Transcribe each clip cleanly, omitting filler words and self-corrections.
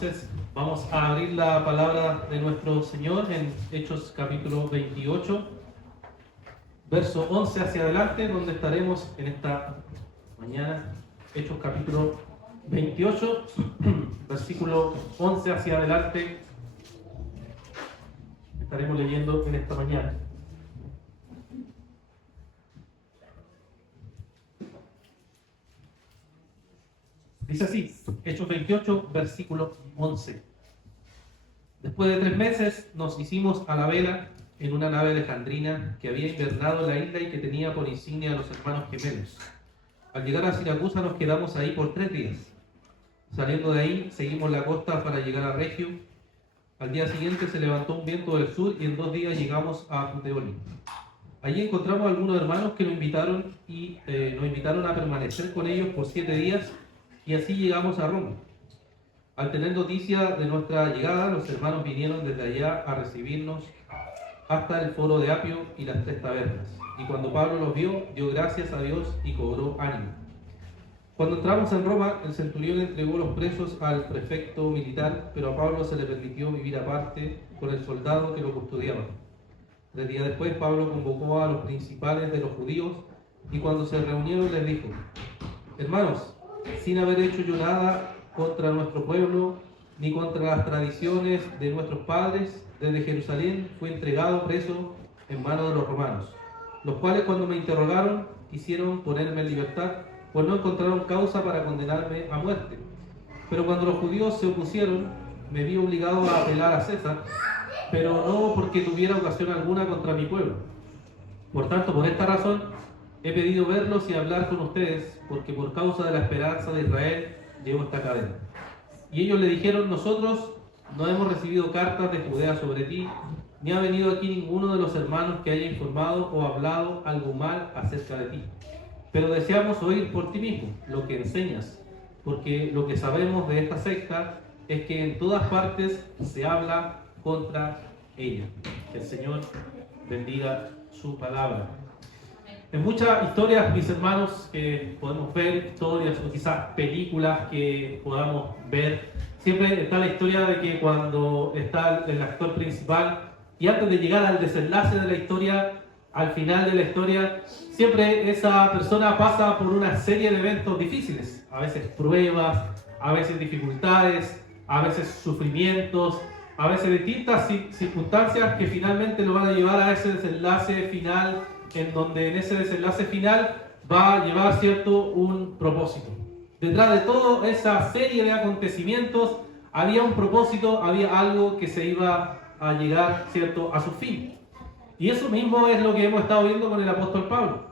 entonces vamos a abrir la palabra de nuestro Señor en Hechos capítulo 28, verso 11 hacia adelante, donde estaremos en esta mañana. Hechos capítulo 28, versículo 11 hacia adelante, estaremos leyendo en esta mañana. Dice así, Hechos 28, versículo 11. Después de 3 meses nos hicimos a la vela en una nave alejandrina que había invernado en la isla y que tenía por insignia a los hermanos gemelos. Al llegar a Siracusa nos quedamos ahí por 3 días. Saliendo de ahí, seguimos la costa para llegar a Regio. Al día siguiente se levantó un viento del sur y en 2 días llegamos a Puteoli. Allí encontramos a algunos hermanos que nos invitaron a permanecer con ellos por 7 días y así llegamos a Roma. Al tener noticia de nuestra llegada, los hermanos vinieron desde allá a recibirnos hasta el foro de Apio y las 3 tabernas. Y cuando Pablo los vio, dio gracias a Dios y cobró ánimo. Cuando entramos en Roma, el centurión entregó los presos al prefecto militar, pero a Pablo se le permitió vivir aparte con el soldado que lo custodiaba. 3 días después, Pablo convocó a los principales de los judíos y cuando se reunieron les dijo: hermanos, sin haber hecho yo nada contra nuestro pueblo ni contra las tradiciones de nuestros padres, desde Jerusalén fui entregado preso en manos de los romanos, los cuales cuando me interrogaron quisieron ponerme en libertad, pues no encontraron causa para condenarme a muerte. Pero cuando los judíos se opusieron, me vi obligado a apelar a César, pero no porque tuviera ocasión alguna contra mi pueblo. Por tanto, por esta razón, he pedido verlos y hablar con ustedes, porque por causa de la esperanza de Israel llevo esta cadena. Y ellos le dijeron: nosotros no hemos recibido cartas de Judea sobre ti, ni ha venido aquí ninguno de los hermanos que haya informado o hablado algo mal acerca de ti. Pero deseamos oír por ti mismo lo que enseñas, porque lo que sabemos de esta secta es que en todas partes se habla contra ella. Que el Señor bendiga su palabra. En muchas historias, mis hermanos, que podemos ver, historias o quizás películas que podamos ver, siempre está la historia de que cuando está el actor principal y antes de llegar al desenlace de la historia, al final de la historia, siempre esa persona pasa por una serie de eventos difíciles, a veces pruebas, a veces dificultades, a veces sufrimientos, a veces distintas circunstancias que finalmente lo van a llevar a ese desenlace final, en donde en ese desenlace final va a llevar, ¿cierto?, un propósito. Detrás de toda esa serie de acontecimientos había un propósito, había algo que se iba a llegar, ¿cierto?, a su fin. Y eso mismo es lo que hemos estado viendo con el apóstol Pablo.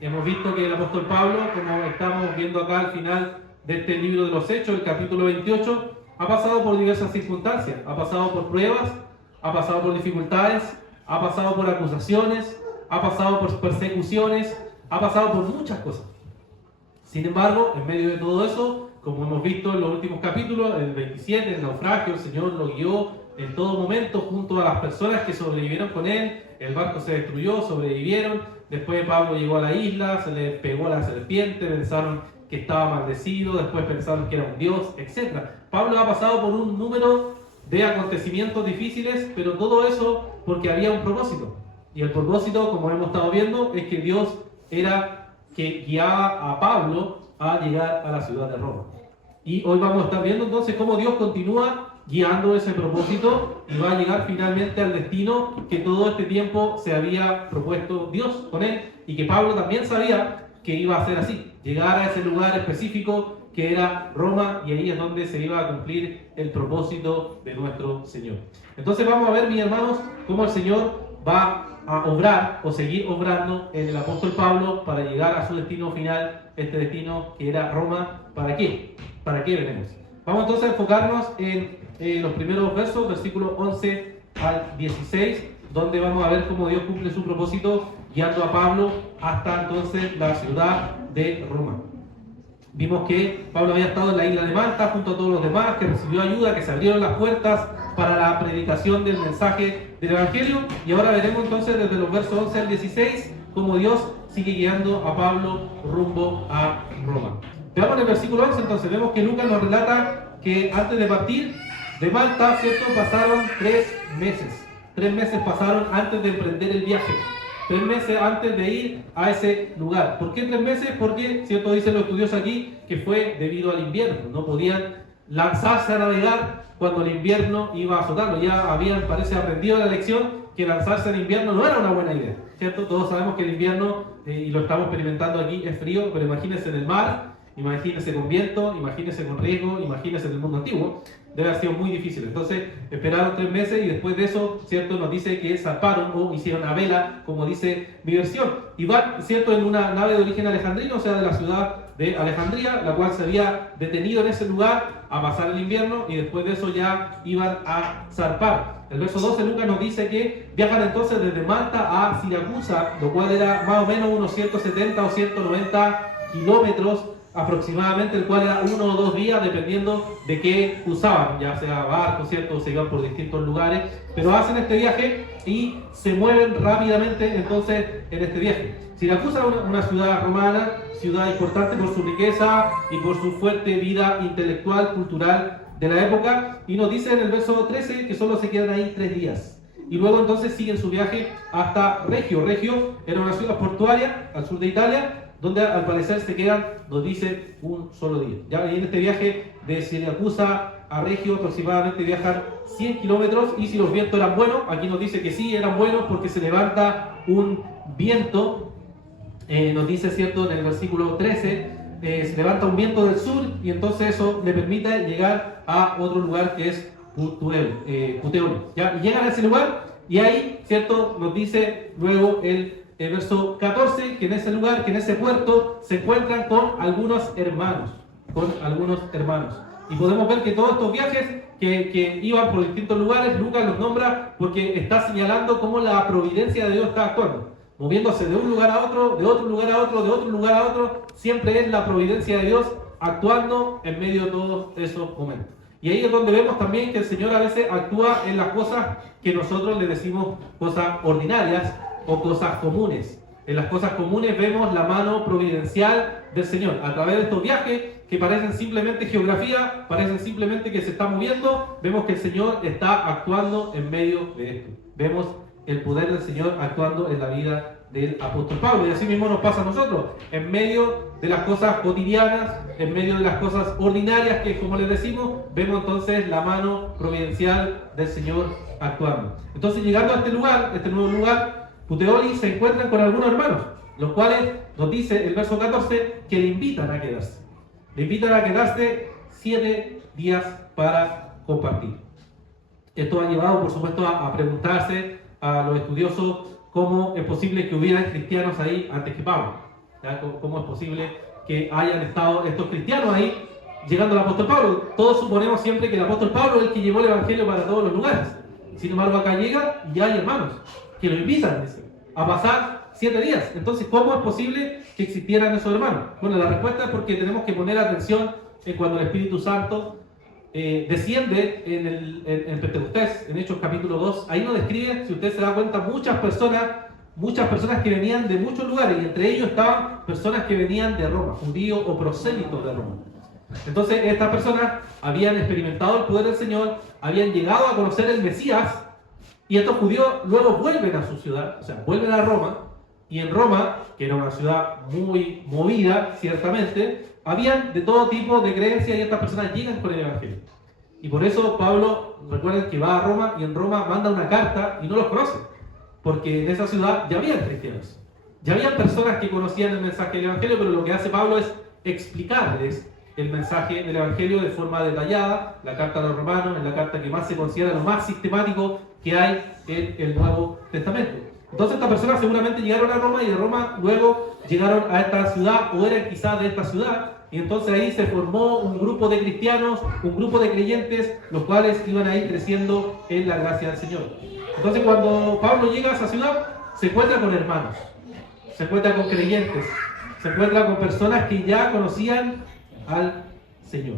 Hemos visto que el apóstol Pablo, como estamos viendo acá al final de este libro de los Hechos, el capítulo 28, ha pasado por diversas circunstancias, ha pasado por pruebas, ha pasado por dificultades, ha pasado por acusaciones, ha pasado por persecuciones, ha pasado por muchas cosas. Sin embargo, en medio de todo eso, como hemos visto en los últimos capítulos, el 27, el naufragio, el Señor lo guió en todo momento junto a las personas que sobrevivieron con él. El barco se destruyó, sobrevivieron. Después Pablo llegó a la isla, se le pegó a la serpiente, pensaron que estaba maldecido, después pensaron que era un dios, etc. Pablo ha pasado por un número de acontecimientos difíciles, pero todo eso porque había un propósito. Y el propósito, como hemos estado viendo, es que Dios era que guiaba a Pablo a llegar a la ciudad de Roma. Y hoy vamos a estar viendo entonces cómo Dios continúa guiando ese propósito y va a llegar finalmente al destino que todo este tiempo se había propuesto Dios con él, y que Pablo también sabía que iba a ser así, llegar a ese lugar específico que era Roma, y ahí es donde se iba a cumplir el propósito de nuestro Señor. Entonces vamos a ver, mis hermanos, cómo el Señor va a obrar o seguir obrando en el apóstol Pablo para llegar a su destino final, este destino que era Roma. ¿Para qué? ¿Para qué veremos? Vamos entonces a enfocarnos en los primeros versos, versículos 11 al 16, donde vamos a ver cómo Dios cumple su propósito guiando a Pablo hasta entonces la ciudad de Roma. Vimos que Pablo había estado en la isla de Malta junto a todos los demás, que recibió ayuda, que se abrieron las puertas para la predicación del mensaje del Evangelio, y ahora veremos entonces desde los versos 11 al 16 cómo Dios sigue guiando a Pablo rumbo a Roma. Veamos en el versículo 11, entonces vemos que Lucas nos relata que antes de partir De Malta, ¿cierto? Pasaron 3 meses. 3 meses pasaron antes de emprender el viaje. 3 meses antes de ir a ese lugar. ¿Por qué 3 meses? Porque, ¿cierto? Dicen los estudiosos aquí que fue debido al invierno. No podían lanzarse a navegar cuando el invierno iba a azotarlo. Ya habían, parece, aprendido la lección que lanzarse en invierno no era una buena idea, ¿cierto? Todos sabemos que el invierno, y lo estamos experimentando aquí, es frío, pero imagínense en el mar, imagínense con viento, imagínense con riesgo, imagínense en el mundo antiguo. Debe haber sido muy difícil. Entonces esperaron 3 meses y después de eso, ¿cierto? Nos dice que zarparon o hicieron a vela, como dice mi versión. Y van, ¿cierto? En una nave de origen alejandrino, o sea, de la ciudad de Alejandría, la cual se había detenido en ese lugar a pasar el invierno y después de eso ya iban a zarpar. El verso 12 Lucas nos dice que viajan entonces desde Malta a Siracusa, lo cual era más o menos unos 170 o 190 kilómetros aproximadamente, el cual era 1 o 2 días dependiendo de qué usaban, ya sea barco, ¿cierto? O se iban por distintos lugares, pero hacen este viaje y se mueven rápidamente entonces en este viaje. Siracusa es una ciudad romana, ciudad importante por su riqueza y por su fuerte vida intelectual, cultural de la época, y nos dice en el verso 13 que solo se quedan ahí 3 días. Y luego entonces siguen su viaje hasta Regio. Regio era una ciudad portuaria al sur de Italia, donde al parecer se quedan, nos dice, un solo día. Ya en este viaje de Siracusa a Regio aproximadamente viajan 100 kilómetros, y si los vientos eran buenos, aquí nos dice que sí, eran buenos porque se levanta un viento, nos dice, ¿cierto? En el versículo 13, se levanta un viento del sur y entonces eso le permite llegar a otro lugar que es Puteoli. ¿Ya? Y llegan a ese lugar y ahí, ¿cierto? Nos dice luego el verso 14 que en ese lugar, que en ese puerto se encuentran con algunos hermanos. Y podemos ver que todos estos viajes que iban por distintos lugares, Lucas los nombra porque está señalando cómo la providencia de Dios está actuando. Moviéndose de un lugar a otro, de otro lugar a otro, de otro lugar a otro, siempre es la providencia de Dios actuando en medio de todos esos momentos. Y ahí es donde vemos también que el Señor a veces actúa en las cosas que nosotros le decimos cosas ordinarias o cosas comunes. En las cosas comunes vemos la mano providencial del Señor. A través de estos viajes que parecen simplemente geografía, parecen simplemente que se está moviendo, vemos que el Señor está actuando en medio de esto. Vemos el poder del Señor actuando en la vida del apóstol Pablo. Y así mismo nos pasa a nosotros, en medio de las cosas cotidianas, en medio de las cosas ordinarias, que como les decimos, vemos entonces la mano providencial del Señor actuando. Entonces, llegando a este lugar, este nuevo lugar, Puteoli, se encuentran con algunos hermanos, los cuales nos dice el verso 14 que le invitan a quedarse. Le invitan a quedarse 7 días para compartir. Esto ha llevado, por supuesto, a preguntarse a los estudiosos cómo es posible que hubieran cristianos ahí antes que Pablo. ¿Ya? ¿Cómo es posible que hayan estado estos cristianos ahí llegando al apóstol Pablo? Todos suponemos siempre que el apóstol Pablo es el que llevó el evangelio para todos los lugares. Sin embargo, acá llega y hay hermanos que lo invitan a pasar 7 días. Entonces, ¿cómo es posible que existieran esos hermanos? Bueno, la respuesta es porque tenemos que poner atención en cuando el Espíritu Santo desciende en Pentecostés, en Hechos capítulo 2. Ahí nos describe, si usted se da cuenta, muchas personas que venían de muchos lugares, y entre ellos estaban personas que venían de Roma, judíos o prosélitos de Roma. Entonces, estas personas habían experimentado el poder del Señor, habían llegado a conocer el Mesías, y estos judíos luego vuelven a su ciudad, o sea, vuelven a Roma, y en Roma, que era una ciudad muy movida, ciertamente, habían de todo tipo de creencias, y estas personas llegan con el Evangelio. Y por eso Pablo, recuerden que va a Roma, y en Roma manda una carta y no los conoce, porque en esa ciudad ya habían cristianos, ya habían personas que conocían el mensaje del Evangelio, pero lo que hace Pablo es explicarles el mensaje del Evangelio de forma detallada. La carta a los romanos es la carta que más se considera lo más sistemático que hay en el Nuevo Testamento. Entonces estas personas seguramente llegaron a Roma, y de Roma luego llegaron a esta ciudad, o eran quizás de esta ciudad, y entonces ahí se formó un grupo de cristianos, un grupo de creyentes, los cuales iban a ir creciendo en la gracia del Señor. Entonces, cuando Pablo llega a esa ciudad, se encuentra con hermanos, se encuentra con creyentes, se encuentra con personas que ya conocían al Señor.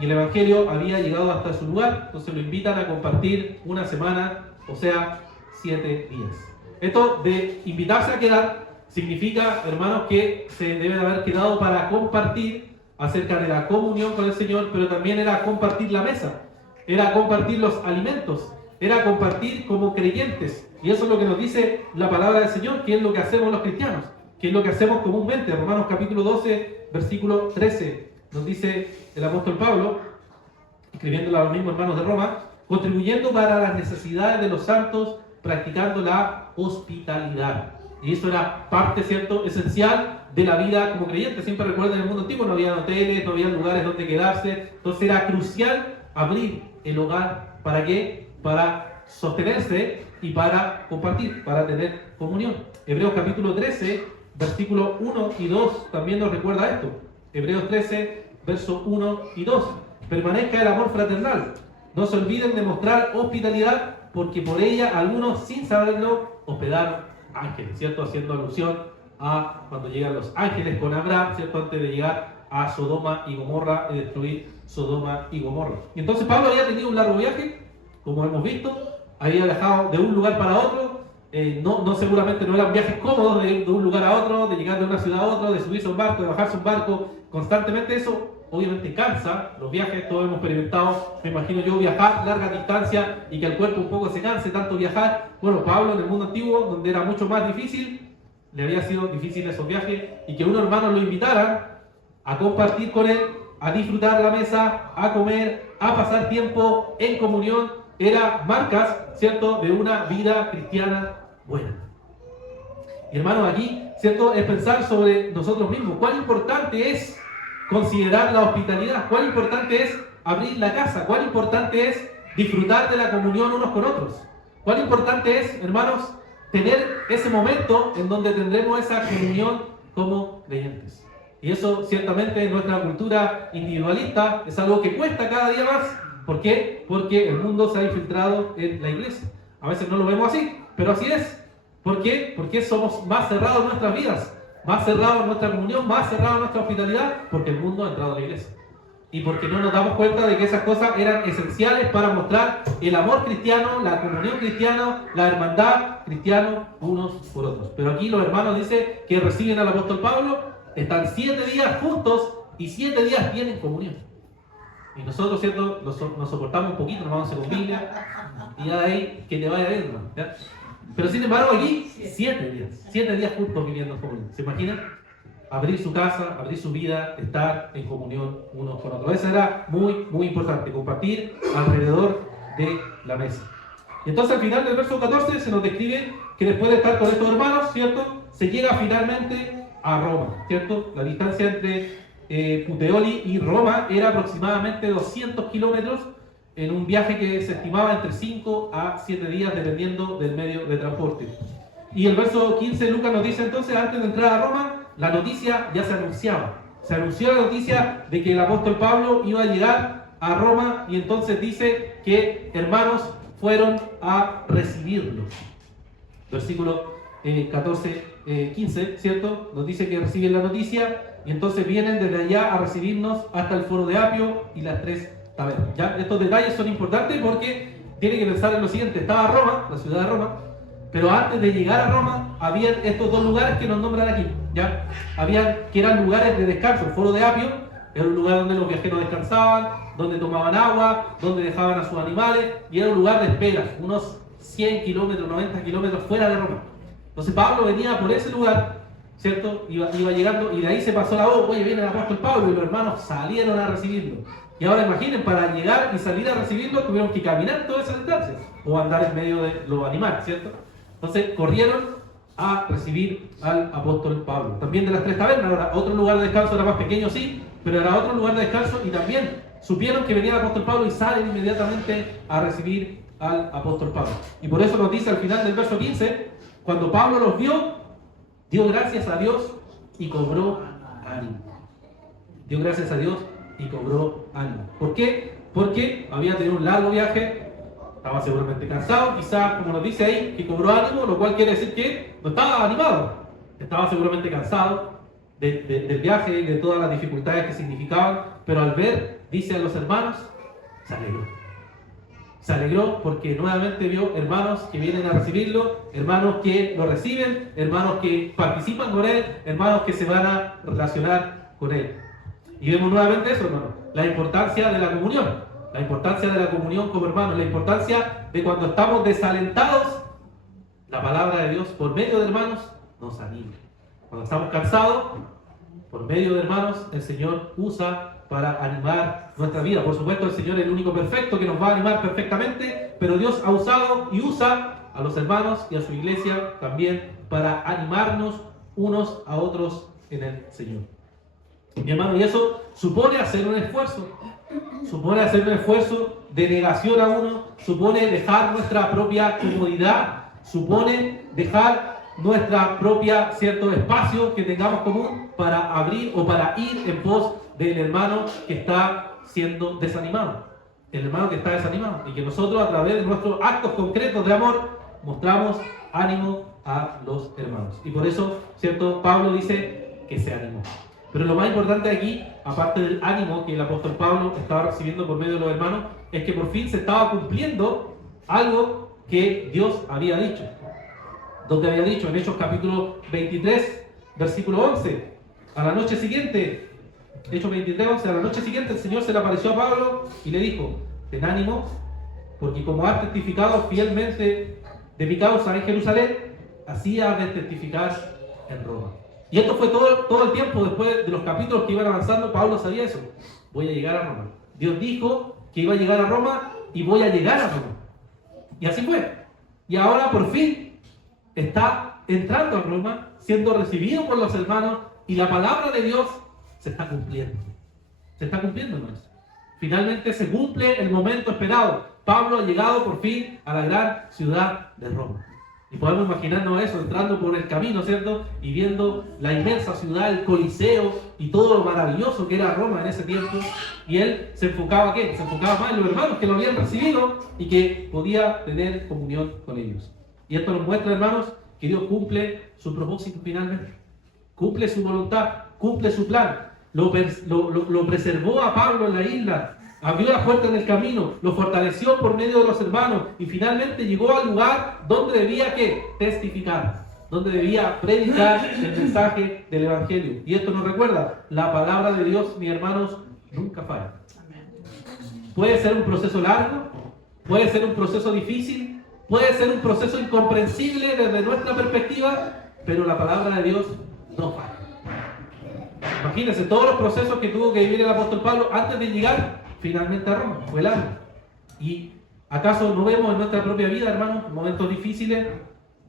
Y el Evangelio había llegado hasta su lugar, entonces lo invitan a compartir una semana, o sea, 7 días. Esto de invitarse a quedar significa, hermanos, que se deben haber quedado para compartir acerca de la comunión con el Señor, pero también era compartir la mesa. era compartir los alimentos, era compartir como creyentes. Y eso es lo que nos dice la palabra del Señor, que es lo que hacemos los cristianos, que es lo que hacemos comúnmente. Romanos capítulo 12, versículo 13, nos dice el apóstol Pablo, escribiéndole a los mismos hermanos de Roma, contribuyendo para las necesidades de los santos, practicando la hospitalidad. Y eso era parte, ¿cierto?, esencial de la vida como creyente. Siempre recuerden, en el mundo antiguo no había hoteles, no había lugares donde quedarse. Entonces era crucial abrir el hogar. ¿Para qué? Para sostenerse y para compartir, para tener comunión. Hebreos capítulo 13, versículo 1 y 2 también nos recuerda esto. Hebreos 13, verso 1 y 2. Permanezca el amor fraternal. No se olviden de mostrar hospitalidad, porque por ella algunos, sin saberlo, hospedaron ángeles, ¿cierto? Haciendo alusión a cuando llegan los ángeles con Abraham, ¿cierto? Antes de llegar a Sodoma y Gomorra y destruir Sodoma y Gomorra. Y entonces Pablo había tenido un largo viaje, como hemos visto, había viajado de un lugar para otro, no seguramente no eran viajes cómodos de un lugar a otro, de llegar de una ciudad a otra, de subirse a un barco, de bajarse a un barco, constantemente eso obviamente cansa, los viajes todos hemos experimentado, me imagino yo, viajar larga distancia y que el cuerpo un poco se canse, tanto viajar. Bueno, Pablo en el mundo antiguo, donde era mucho más difícil, le había sido difícil esos viajes, y que unos hermanos lo invitaran a compartir con él, a disfrutar la mesa, a comer, a pasar tiempo en comunión, era marcas, ¿cierto?, de una vida cristiana buena. Y hermanos, aquí, ¿cierto?, es pensar sobre nosotros mismos, cuán importante es considerar la hospitalidad, cuán importante es abrir la casa, cuán importante es disfrutar de la comunión unos con otros, cuán importante es, hermanos, tener ese momento en donde tendremos esa comunión como creyentes. Y eso ciertamente en nuestra cultura individualista es algo que cuesta cada día más. ¿Por qué? Porque el mundo se ha infiltrado en la iglesia. A veces no lo vemos así, pero así es. ¿Por qué? Porque somos más cerrados en nuestras vidas, más cerrados en nuestra comunión, más cerrados en nuestra hospitalidad, porque el mundo ha entrado a la iglesia. Y porque no nos damos cuenta de que esas cosas eran esenciales para mostrar el amor cristiano, la comunión cristiana, la hermandad cristiana unos por otros. Pero aquí los hermanos dicen que reciben al apóstol Pablo, están 7 días juntos y 7 días tienen comunión. Y nosotros, ¿cierto?, nos soportamos un poquito, nos vamos a hacer con Biblia, y ya de ahí que te vaya bien, hermano, ¿ya? Pero sin embargo aquí, 7 días juntos viviendo en comunión. ¿Se imaginan? Abrir su casa, abrir su vida, estar en comunión unos con otros. Eso era muy, muy importante, compartir alrededor de la mesa. Y entonces al final del verso 14 se nos describe que después de estar con estos hermanos, ¿cierto?, se llega finalmente a Roma, ¿cierto? La distancia entre Puteoli y Roma era aproximadamente 200 kilómetros, en un viaje que se estimaba entre 5 a 7 días dependiendo del medio de transporte. Y el verso 15 Lucas nos dice entonces, antes de entrar a Roma, la noticia ya se anunciaba. Se anunció la noticia de que el apóstol Pablo iba a llegar a Roma, y entonces dice que hermanos fueron a recibirlo. Versículo 15, ¿cierto? Nos dice que reciben la noticia y entonces vienen desde allá a recibirnos hasta el foro de Apio y las 3 tabernas. ¿Ya? Estos detalles son importantes porque tienen que pensar en lo siguiente. Estaba Roma, la ciudad de Roma, pero antes de llegar a Roma había estos 2 lugares que nos nombran aquí, ¿ya? Que eran lugares de descanso. El foro de Apio era un lugar donde los viajeros descansaban, donde tomaban agua, donde dejaban a sus animales, y era un lugar de espera, unos 100 kilómetros, 90 kilómetros fuera de Roma. Entonces Pablo venía por ese lugar, ¿cierto? Iba llegando, y de ahí se pasó la voz, oye, viene el apóstol Pablo, y los hermanos salieron a recibirlo. Y ahora imaginen, para llegar y salir a recibirlo tuvieron que caminar toda esa distancia, o andar en medio de los animales, ¿cierto? Entonces corrieron a recibir al apóstol Pablo. También de las 3 tabernas, ahora otro lugar de descanso, era más pequeño, sí, pero era otro lugar de descanso, y también supieron que venía el apóstol Pablo y salen inmediatamente a recibir al apóstol Pablo. Y por eso nos dice al final del verso 15, cuando Pablo los vio, dio gracias a Dios y cobró ánimo. Dio gracias a Dios y cobró ánimo. ¿Por qué? Porque había tenido un largo viaje, estaba seguramente cansado, quizás, como nos dice ahí, que cobró ánimo, lo cual quiere decir que no estaba animado, estaba seguramente cansado del viaje y de todas las dificultades que significaban, pero al ver, dice a los hermanos, se alegró. Se alegró porque nuevamente vio hermanos que vienen a recibirlo, hermanos que lo reciben, hermanos que participan con él, hermanos que se van a relacionar con él. Y vemos nuevamente eso, hermano, la importancia de la comunión. la importancia de la comunión como hermanos, la importancia de cuando estamos desalentados, la palabra de Dios por medio de hermanos nos anima. Cuando estamos cansados, por medio de hermanos, el Señor usa para animar nuestra vida. Por supuesto, el Señor es el único perfecto que nos va a animar perfectamente, pero Dios ha usado y usa a los hermanos y a su iglesia también para animarnos unos a otros en el Señor. Mi hermano, y eso supone hacer un esfuerzo. Supone hacer un esfuerzo de negación a uno, supone dejar nuestra propia comodidad, supone dejar nuestra propia cierto espacio que tengamos común para abrir o para ir en pos del hermano que está siendo desanimado, el hermano que está desanimado, y que nosotros a través de nuestros actos concretos de amor mostramos ánimo a los hermanos. Y por eso, cierto, Pablo dice que se animó. Pero lo más importante aquí, aparte del ánimo que el apóstol Pablo estaba recibiendo por medio de los hermanos, es que por fin se estaba cumpliendo algo que Dios había dicho. Donde había dicho en Hechos capítulo 23, versículo 11, a la noche siguiente, Hechos 23, 11, a la noche siguiente el Señor se le apareció a Pablo y le dijo: ten ánimo, porque como has testificado fielmente de mi causa en Jerusalén, así has de testificar en Roma. Y esto fue todo el tiempo, después de los capítulos que iban avanzando, Pablo sabía eso. Voy a llegar a Roma. Dios dijo que iba a llegar a Roma y voy a llegar a Roma. Y así fue. Y ahora por fin está entrando a Roma, siendo recibido por los hermanos, y la palabra de Dios se está cumpliendo. Se está cumpliendo, hermanos. Finalmente se cumple el momento esperado. Pablo ha llegado por fin a la gran ciudad de Roma. Y podemos imaginarnos eso, entrando por el camino, ¿cierto? Y viendo la inmensa ciudad, el Coliseo y todo lo maravilloso que era Roma en ese tiempo. Y él se enfocaba, ¿qué? Se enfocaba más en los hermanos que lo habían recibido y que podía tener comunión con ellos. Y esto nos muestra, hermanos, que Dios cumple su propósito finalmente. Cumple su voluntad, cumple su plan. Lo preservó a Pablo en la isla. Abrió la puerta en el camino, lo fortaleció por medio de los hermanos y finalmente llegó al lugar donde debía ¿qué? Testificar, donde debía predicar el mensaje del Evangelio. Y esto nos recuerda, la palabra de Dios, mis hermanos, nunca falla. Puede ser un proceso largo, puede ser un proceso difícil, puede ser un proceso incomprensible desde nuestra perspectiva, pero la palabra de Dios no falla. Imagínense todos los procesos que tuvo que vivir el apóstol Pablo antes de llegar finalmente a Roma. Fue largo. ¿Y acaso no vemos en nuestra propia vida, hermanos, momentos difíciles,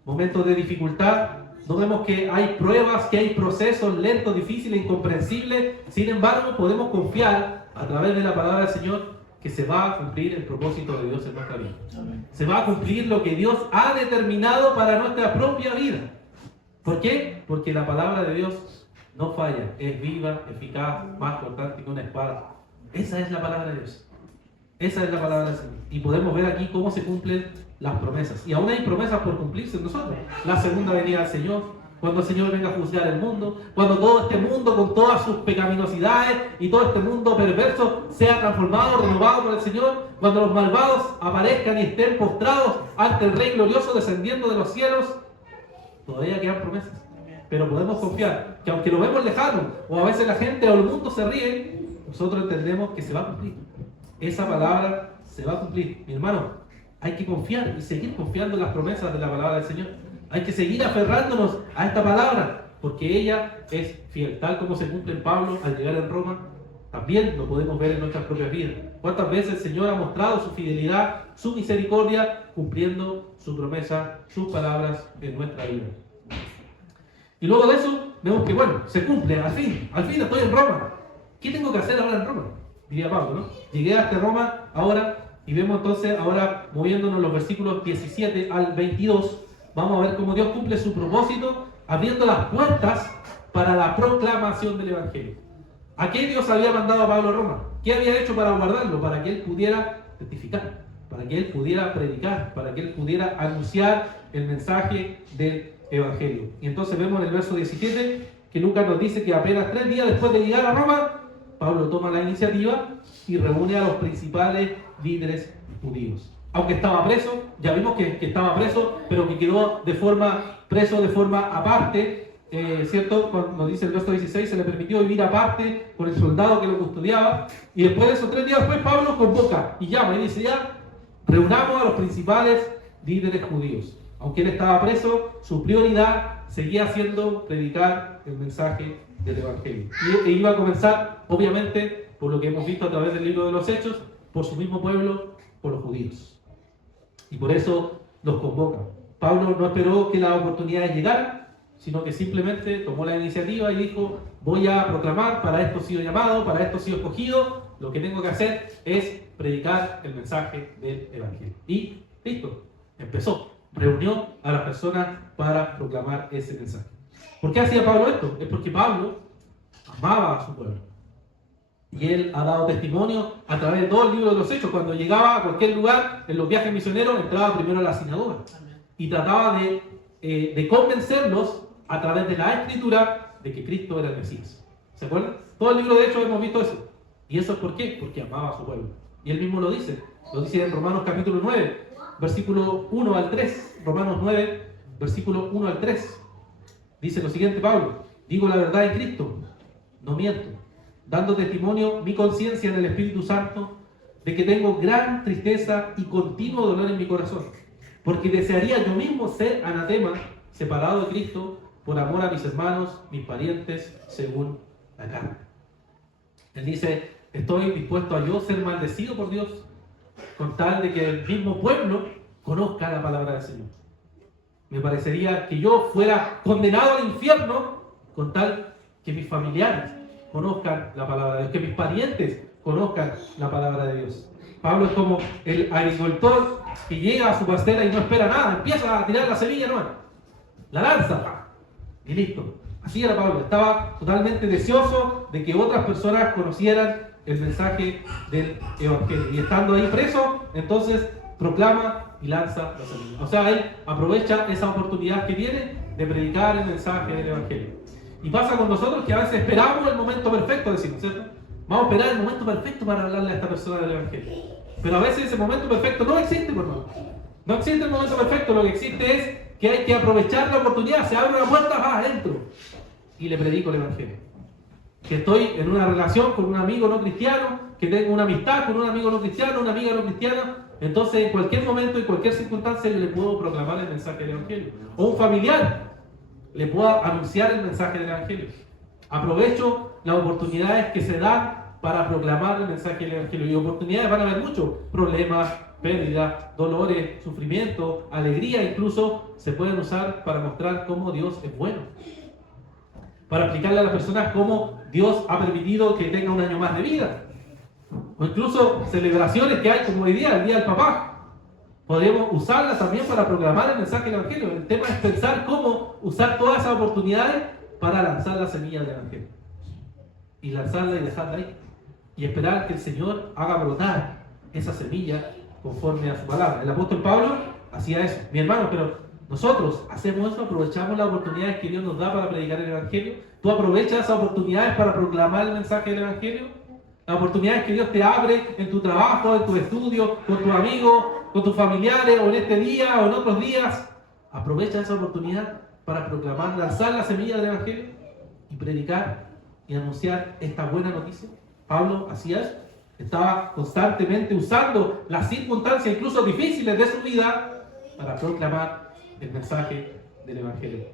momentos de dificultad? ¿No vemos que hay pruebas, que hay procesos lentos, difíciles, incomprensibles? Sin embargo, podemos confiar a través de la palabra del Señor que se va a cumplir el propósito de Dios en nuestra vida. Amén. Se va a cumplir lo que Dios ha determinado para nuestra propia vida. ¿Por qué? Porque la palabra de Dios no falla, es viva, eficaz, más cortante que una espada. Esa es la palabra de Dios. Esa es la palabra del Señor. Y podemos ver aquí cómo se cumplen las promesas. Y aún hay promesas por cumplirse en nosotros. La segunda venida del Señor, cuando el Señor venga a juzgar el mundo, cuando todo este mundo con todas sus pecaminosidades y todo este mundo perverso sea transformado, renovado por el Señor, cuando los malvados aparezcan y estén postrados ante el Rey glorioso descendiendo de los cielos, todavía quedan promesas. Pero podemos confiar que aunque lo vemos lejano, o a veces la gente o el mundo se ríe, nosotros entendemos que se va a cumplir. Esa palabra se va a cumplir. Mi hermano, hay que confiar y seguir confiando en las promesas de la palabra del Señor. Hay que seguir aferrándonos a esta palabra, porque ella es fiel. Tal como se cumple en Pablo al llegar en Roma, también lo podemos ver en nuestras propias vidas. ¿Cuántas veces el Señor ha mostrado su fidelidad, su misericordia, cumpliendo su promesa, sus palabras en nuestra vida? Y luego de eso, vemos que bueno, se cumple, al fin estoy en Roma. ¿Qué tengo que hacer ahora en Roma? Diría Pablo, ¿no? Llegué hasta Roma ahora y vemos entonces, ahora moviéndonos los versículos 17 al 22, vamos a ver cómo Dios cumple su propósito abriendo las puertas para la proclamación del Evangelio. ¿A qué Dios había mandado a Pablo a Roma? ¿Qué había hecho para guardarlo? Para que él pudiera testificar, para que él pudiera predicar, para que él pudiera anunciar el mensaje del Evangelio. Y entonces vemos en el verso 17 que Lucas nos dice que apenas 3 días después de llegar a Roma, Pablo toma la iniciativa y reúne a los principales líderes judíos. Aunque estaba preso, ya vimos que estaba preso, pero que quedó preso de forma aparte, ¿cierto? Cuando nos dice el verso 16, se le permitió vivir aparte por el soldado que lo custodiaba. Y después de esos 3 días después, Pablo convoca y llama y dice: ya, reunamos a los principales líderes judíos. Aunque él estaba preso, su prioridad seguía siendo predicar el mensaje del Evangelio. Y iba a comenzar, obviamente, por lo que hemos visto a través del libro de los Hechos, por su mismo pueblo, por los judíos. Y por eso los convoca. Pablo no esperó que las oportunidades llegaran, sino que simplemente tomó la iniciativa y dijo: voy a proclamar, para esto he sido llamado, para esto he sido escogido, lo que tengo que hacer es predicar el mensaje del Evangelio. Y listo, empezó, reunió a las personas para proclamar ese mensaje. ¿Por qué hacía Pablo esto? Es porque Pablo amaba a su pueblo. Y él ha dado testimonio a través de todo el libro de los Hechos. Cuando llegaba a cualquier lugar, en los viajes misioneros, entraba primero a la sinagoga. Y trataba de convencerlos a través de la Escritura de que Cristo era el Mesías. ¿Se acuerdan? Todo el libro de Hechos hemos visto eso. ¿Y eso es por qué? Porque amaba a su pueblo. Y él mismo lo dice en Romanos capítulo 9, versículo 1 al 3. Romanos 9, versículo 1 al 3. Dice lo siguiente Pablo: digo la verdad en Cristo, no miento, dando testimonio mi conciencia en el Espíritu Santo de que tengo gran tristeza y continuo dolor en mi corazón, porque desearía yo mismo ser anatema, separado de Cristo, por amor a mis hermanos, mis parientes, según la carne. Él dice: estoy dispuesto a yo ser maldecido por Dios, con tal de que el mismo pueblo conozca la palabra del Señor. Me parecería que yo fuera condenado al infierno, con tal que mis familiares conozcan la palabra de Dios, que mis parientes conozcan la palabra de Dios. Pablo es como el agricultor que llega a su parcela y no espera nada, empieza a tirar la semilla, no, la lanza, y listo. Así era Pablo, estaba totalmente deseoso de que otras personas conocieran el mensaje del Evangelio. Y estando ahí preso, entonces proclama y lanza la semilla. O sea, él aprovecha esa oportunidad que tiene de predicar el mensaje del Evangelio. Y pasa con nosotros que a veces esperamos el momento perfecto, decimos, ¿cierto? Vamos a esperar el momento perfecto para hablarle a esta persona del Evangelio. Pero a veces ese momento perfecto no existe, por favor. No existe el momento perfecto, lo que existe es que hay que aprovechar la oportunidad. Se abre una puerta, va adentro y le predico el Evangelio. Que estoy en una relación con un amigo no cristiano, que tengo una amistad con un amigo no cristiano, una amiga no cristiana, entonces en cualquier momento, en cualquier circunstancia, yo le puedo proclamar el mensaje del Evangelio. O un familiar, le puedo anunciar el mensaje del Evangelio. Aprovecho las oportunidades que se dan para proclamar el mensaje del Evangelio. Y oportunidades van a haber muchos: problemas, pérdidas, dolores, sufrimiento, alegría, incluso se pueden usar para mostrar cómo Dios es bueno. Para explicarle a las personas cómo Dios ha permitido que tenga un año más de vida. O incluso celebraciones que hay, como hoy día, el Día del Papá. Podríamos usarlas también para proclamar el mensaje del Evangelio. El tema es pensar cómo usar todas esas oportunidades para lanzar la semilla del Evangelio. Y lanzarla y dejarla ahí. Y esperar que el Señor haga brotar esa semilla conforme a su palabra. El apóstol Pablo hacía eso. Mi hermano, pero nosotros hacemos eso, aprovechamos las oportunidades que Dios nos da para predicar el Evangelio. ¿Tú aprovechas esas oportunidades para proclamar el mensaje del Evangelio? Las oportunidades que Dios te abre en tu trabajo, en tu estudio, con tus amigos, con tus familiares, o en este día o en otros días. Aprovecha esa oportunidad para proclamar, lanzar la semilla del Evangelio y predicar y anunciar esta buena noticia. Pablo hacía eso. Estaba constantemente usando las circunstancias, incluso difíciles de su vida, para proclamar el mensaje del Evangelio.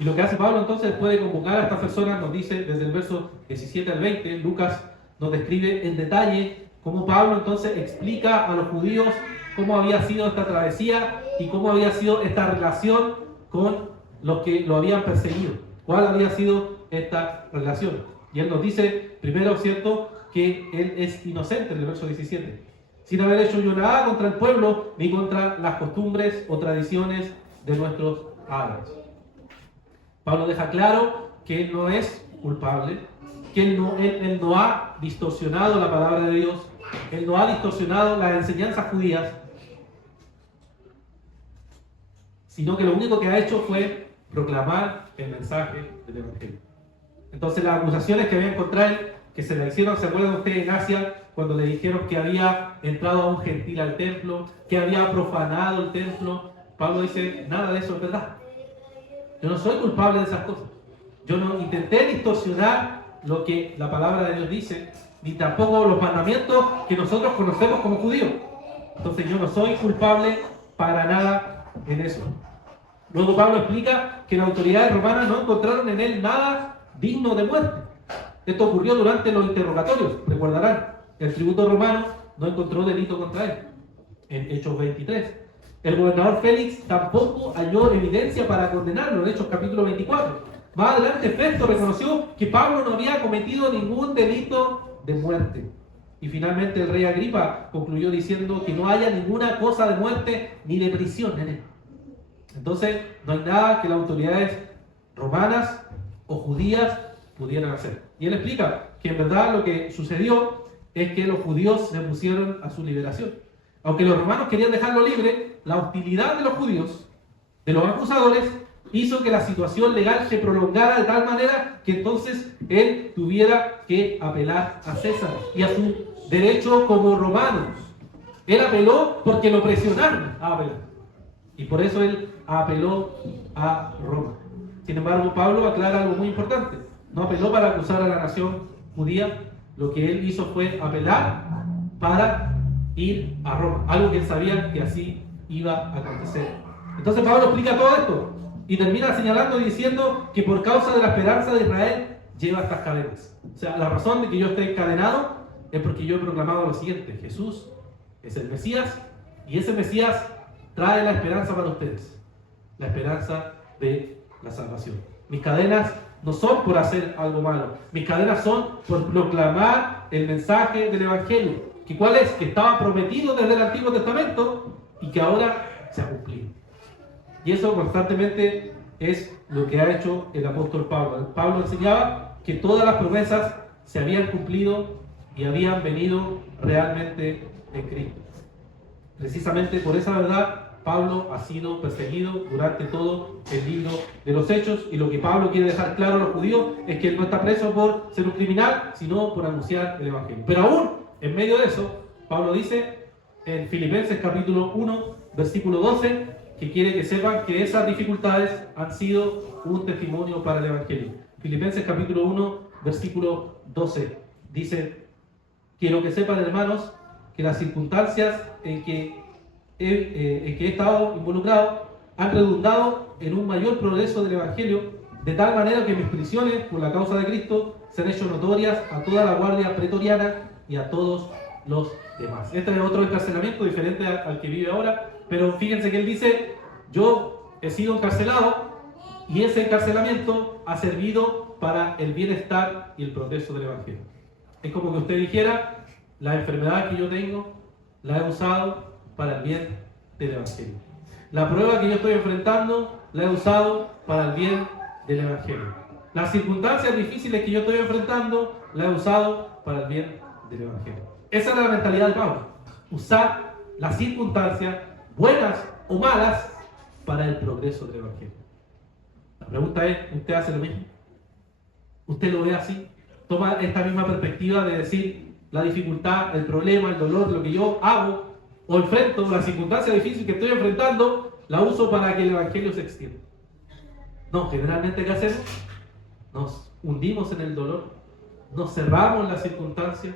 Y lo que hace Pablo entonces, después de convocar a estas personas, nos dice desde el verso 17 al 20, Lucas nos describe en detalle cómo Pablo entonces explica a los judíos cómo había sido esta travesía y cómo había sido esta relación con los que lo habían perseguido. ¿Cuál había sido esta relación? Y él nos dice, primero, ¿cierto?, que él es inocente, en el verso 17, sin haber hecho yo nada contra el pueblo, ni contra las costumbres o tradiciones de nuestros padres. Pablo deja claro que él no es culpable, que él no ha distorsionado la palabra de Dios, él no ha distorsionado las enseñanzas judías, sino que lo único que ha hecho fue proclamar el mensaje del Evangelio. Entonces las acusaciones que habían contra él, que se le hicieron, ¿se acuerdan ustedes en Asia? Cuando le dijeron que había entrado a un gentil al templo, que había profanado el templo. Pablo dice, nada de eso es verdad. Yo no soy culpable de esas cosas. Yo no intenté distorsionar lo que la palabra de Dios dice, ni tampoco los mandamientos que nosotros conocemos como judíos. Entonces yo no soy culpable para nada en eso. Luego Pablo explica que las autoridades romanas no encontraron en él nada digno de muerte. Esto ocurrió durante los interrogatorios. Recordarán, el tributo romano no encontró delito contra él. En Hechos 23. El gobernador Félix tampoco halló evidencia para condenarlo en Hechos capítulo 24. Más adelante Festo reconoció que Pablo no había cometido ningún delito de muerte. Y finalmente el rey Agripa concluyó diciendo que no haya ninguna cosa de muerte ni de prisión en él. Entonces no hay nada que las autoridades romanas o judías pudieran hacer. Y él explica que en verdad lo que sucedió es que los judíos se pusieron a su liberación. Aunque los romanos querían dejarlo libre, la hostilidad de los judíos, de los acusadores, hizo que la situación legal se prolongara de tal manera que entonces él tuviera que apelar a César y a su derecho como romano. Él apeló porque lo presionaron a apelar. Y por eso él apeló a Roma. Sin embargo, Pablo aclara algo muy importante. No apeló para acusar a la nación judía. Lo que él hizo fue apelar para ir a Roma. Algo que él sabía que así iba a acontecer. Entonces Pablo explica todo esto. Y termina señalando y diciendo que por causa de la esperanza de Israel lleva estas cadenas. O sea, la razón de que yo esté encadenado es porque yo he proclamado lo siguiente: Jesús es el Mesías y ese Mesías trae la esperanza para ustedes. La esperanza de la salvación. Mis cadenas no son por hacer algo malo. Mis cadenas son por proclamar el mensaje del Evangelio. ¿Que cuál es? Que estaba prometido desde el Antiguo Testamento y que ahora se ha cumplido. Y eso constantemente es lo que ha hecho el apóstol Pablo. Pablo enseñaba que todas las promesas se habían cumplido y habían venido realmente en Cristo. Precisamente por esa verdad, Pablo ha sido perseguido durante todo el libro de los Hechos, y lo que Pablo quiere dejar claro a los judíos es que él no está preso por ser un criminal, sino por anunciar el Evangelio. Pero aún en medio de eso, Pablo dice en Filipenses capítulo 1, versículo 12, que quiere que sepan que esas dificultades han sido un testimonio para el Evangelio. Filipenses capítulo 1, versículo 12, dice: quiero que sepan, hermanos, que las circunstancias en que he estado involucrado han redundado en un mayor progreso del Evangelio, de tal manera que mis prisiones por la causa de Cristo se han hecho notorias a toda la guardia pretoriana y a todos los demás. Este es otro encarcelamiento diferente al que vive ahora, pero fíjense que él dice: yo he sido encarcelado y ese encarcelamiento ha servido para el bienestar y el progreso del Evangelio. Es como que usted dijera: la enfermedad que yo tengo la he usado para el bien del Evangelio. La prueba que yo estoy enfrentando la he usado para el bien del Evangelio. Las circunstancias difíciles que yo estoy enfrentando la he usado para el bien del Evangelio. Esa es la mentalidad de Pablo: usar las circunstancias, buenas o malas, para el progreso del Evangelio. La pregunta es: ¿usted hace lo mismo? ¿Usted lo ve así? ¿Toma esta misma perspectiva de decir la dificultad, el problema, el dolor, lo que yo hago o enfrento, la circunstancia difícil que estoy enfrentando, la uso para que el Evangelio se extienda? No, generalmente ¿qué hacemos? Nos hundimos en el dolor, nos cerramos en la circunstancia,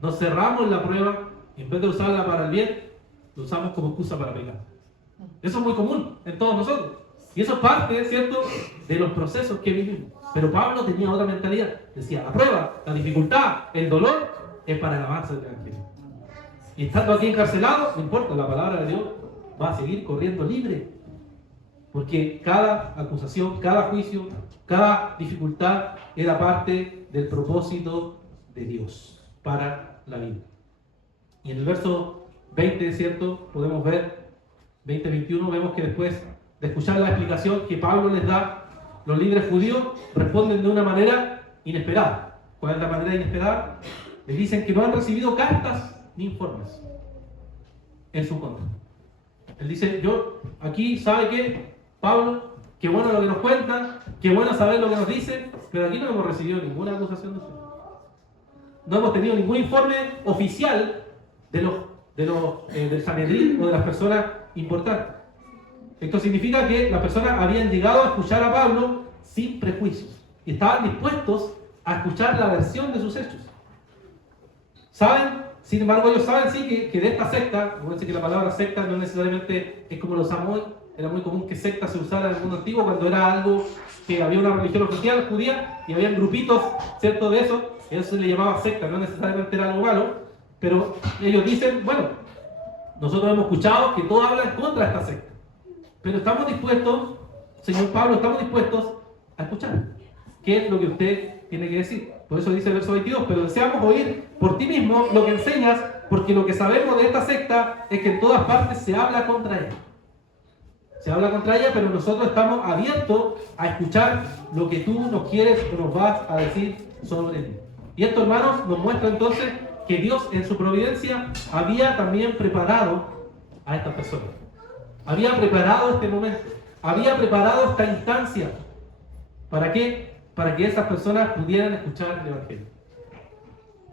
nos cerramos en la prueba, y en vez de usarla para el bien, lo usamos como excusa para pecar. Eso es muy común en todos nosotros. Y eso es parte, ¿cierto?, de los procesos que vivimos. Pero Pablo tenía otra mentalidad. Decía: la prueba, la dificultad, el dolor es para el avance del Evangelio. Y estando aquí encarcelado, no importa, la palabra de Dios va a seguir corriendo libre. Porque cada acusación, cada juicio, cada dificultad era parte del propósito de Dios para la vida. Y en el verso 20, ¿cierto?, podemos ver, 20-21, vemos que después de escuchar la explicación que Pablo les da, los líderes judíos responden de una manera inesperada. ¿Cuál es la manera inesperada? Les dicen que no han recibido cartas ni informes en su contra. Él dice: yo aquí, ¿sabe qué, Pablo? Qué bueno lo que nos cuenta, qué bueno saber lo que nos dice, pero aquí no hemos recibido ninguna acusación de usted. No hemos tenido ningún informe oficial del Sanedrín o de las personas importantes. Esto significa que las personas habían llegado a escuchar a Pablo sin prejuicios y estaban dispuestos a escuchar la versión de sus hechos. ¿Saben? Sin embargo, ellos saben sí que de esta secta, acuérdense que la palabra secta no necesariamente es como lo usamos hoy, era muy común que secta se usara en el mundo antiguo cuando era algo que había una religión oficial judía y había grupitos, ¿cierto? De eso se le llamaba secta, no necesariamente era algo malo, pero ellos dicen, bueno, nosotros hemos escuchado que todo habla en contra de esta secta, pero estamos dispuestos, señor Pablo, estamos dispuestos a escuchar. ¿Qué es lo que usted tiene que decir? Por eso dice el verso 22, pero deseamos oír por ti mismo lo que enseñas, porque lo que sabemos de esta secta es que en todas partes se habla contra ella. Se habla contra ella, pero nosotros estamos abiertos a escuchar lo que tú nos quieres o nos vas a decir sobre él. Y esto, hermanos, nos muestra entonces que Dios en su providencia había también preparado a estas personas. Había preparado este momento, había preparado esta instancia. ¿Para qué? Para que esas personas pudieran escuchar el Evangelio.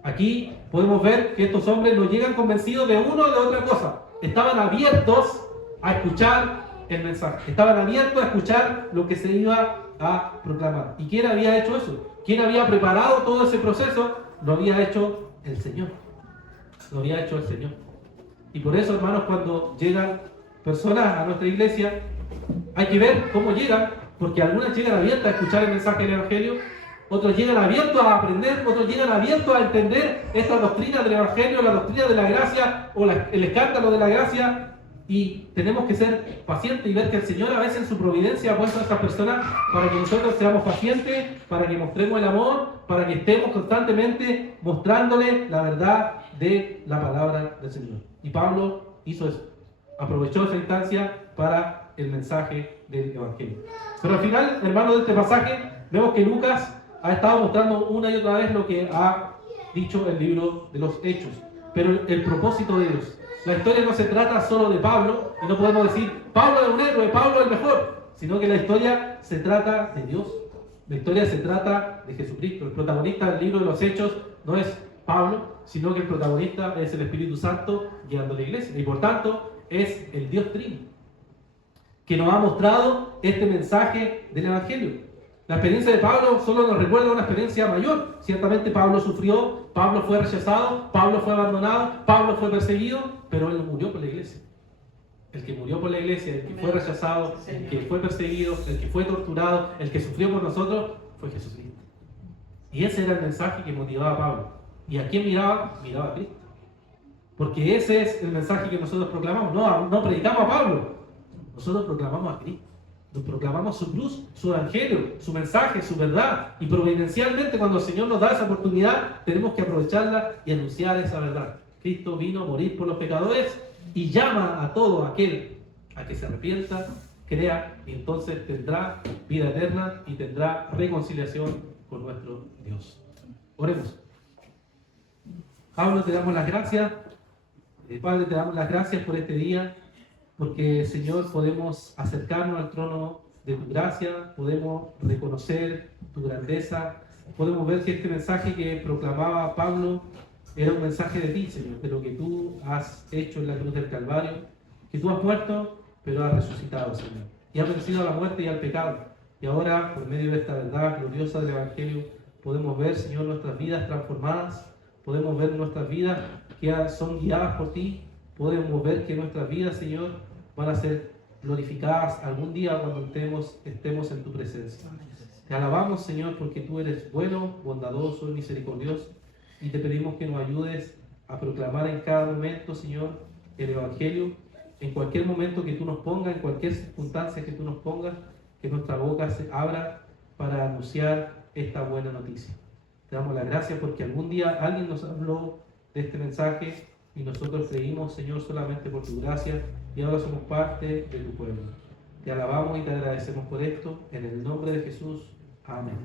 Aquí podemos ver que estos hombres no llegan convencidos de uno o de otra cosa. Estaban abiertos a escuchar el mensaje. Estaban abiertos a escuchar lo que se iba a proclamar. ¿Y quién había hecho eso? ¿Quién había preparado todo ese proceso? Lo había hecho el Señor. Lo había hecho el Señor. Y por eso, hermanos, cuando llegan personas a nuestra iglesia, hay que ver cómo llegan, porque algunas llegan abiertas a escuchar el mensaje del Evangelio, otros llegan abiertos a aprender, otros llegan abiertos a entender esta doctrina del Evangelio, la doctrina de la gracia o el escándalo de la gracia. Y tenemos que ser pacientes y ver que el Señor a veces en su providencia ha puesto a estas personas para que nosotros seamos pacientes, para que mostremos el amor, para que estemos constantemente mostrándole la verdad de la palabra del Señor. Y Pablo hizo eso, aprovechó esa instancia para el mensaje del Evangelio. Pero al final, hermanos, de este pasaje, vemos que Lucas ha estado mostrando una y otra vez lo que ha dicho el libro de los Hechos. Pero el propósito de Dios. La historia no se trata solo de Pablo, y no podemos decir, Pablo es un héroe, Pablo es el mejor, sino que la historia se trata de Dios. La historia se trata de Jesucristo. El protagonista del libro de los Hechos no es Pablo, sino que el protagonista es el Espíritu Santo guiando a la iglesia. Y por tanto, es el Dios Trino, que nos ha mostrado este mensaje del Evangelio. La experiencia de Pablo solo nos recuerda una experiencia mayor. Ciertamente Pablo sufrió, Pablo fue rechazado, Pablo fue abandonado, Pablo fue perseguido, pero él no murió por la iglesia. El que murió por la iglesia, el que fue rechazado, el que fue perseguido, el que fue torturado, el que sufrió por nosotros, fue Jesucristo. Y ese era el mensaje que motivaba a Pablo. ¿Y a quién miraba? Miraba a Cristo. Porque ese es el mensaje que nosotros proclamamos. No predicamos a Pablo, nosotros proclamamos a Cristo. Nos proclamamos su cruz, su evangelio, su mensaje, su verdad. Y providencialmente, cuando el Señor nos da esa oportunidad, tenemos que aprovecharla y anunciar esa verdad. Cristo vino a morir por los pecadores y llama a todo aquel a que se arrepienta, crea, y entonces tendrá vida eterna y tendrá reconciliación con nuestro Dios. Oremos. Pablo, te damos las gracias. Padre, te damos las gracias por este día, porque, Señor, podemos acercarnos al trono de tu gracia, podemos reconocer tu grandeza, podemos ver que este mensaje que proclamaba Pablo era un mensaje de ti, Señor, de lo que tú has hecho en la cruz del Calvario, que tú has muerto, pero has resucitado, Señor, y has vencido a la muerte y al pecado. Y ahora, por medio de esta verdad gloriosa del Evangelio, podemos ver, Señor, nuestras vidas transformadas, podemos ver nuestras vidas que son guiadas por ti, podemos ver que nuestras vidas, Señor, van a ser glorificadas algún día cuando estemos en tu presencia. Te alabamos, Señor, porque tú eres bueno, bondadoso y misericordioso, y te pedimos que nos ayudes a proclamar en cada momento, Señor, el Evangelio, en cualquier momento que tú nos pongas, en cualquier circunstancia que tú nos pongas, que nuestra boca se abra para anunciar esta buena noticia. Te damos la gracia porque algún día alguien nos habló de este mensaje y nosotros creímos, Señor, solamente por tu gracia, y ahora somos parte de tu pueblo. Te alabamos y te agradecemos por esto, en el nombre de Jesús. Amén.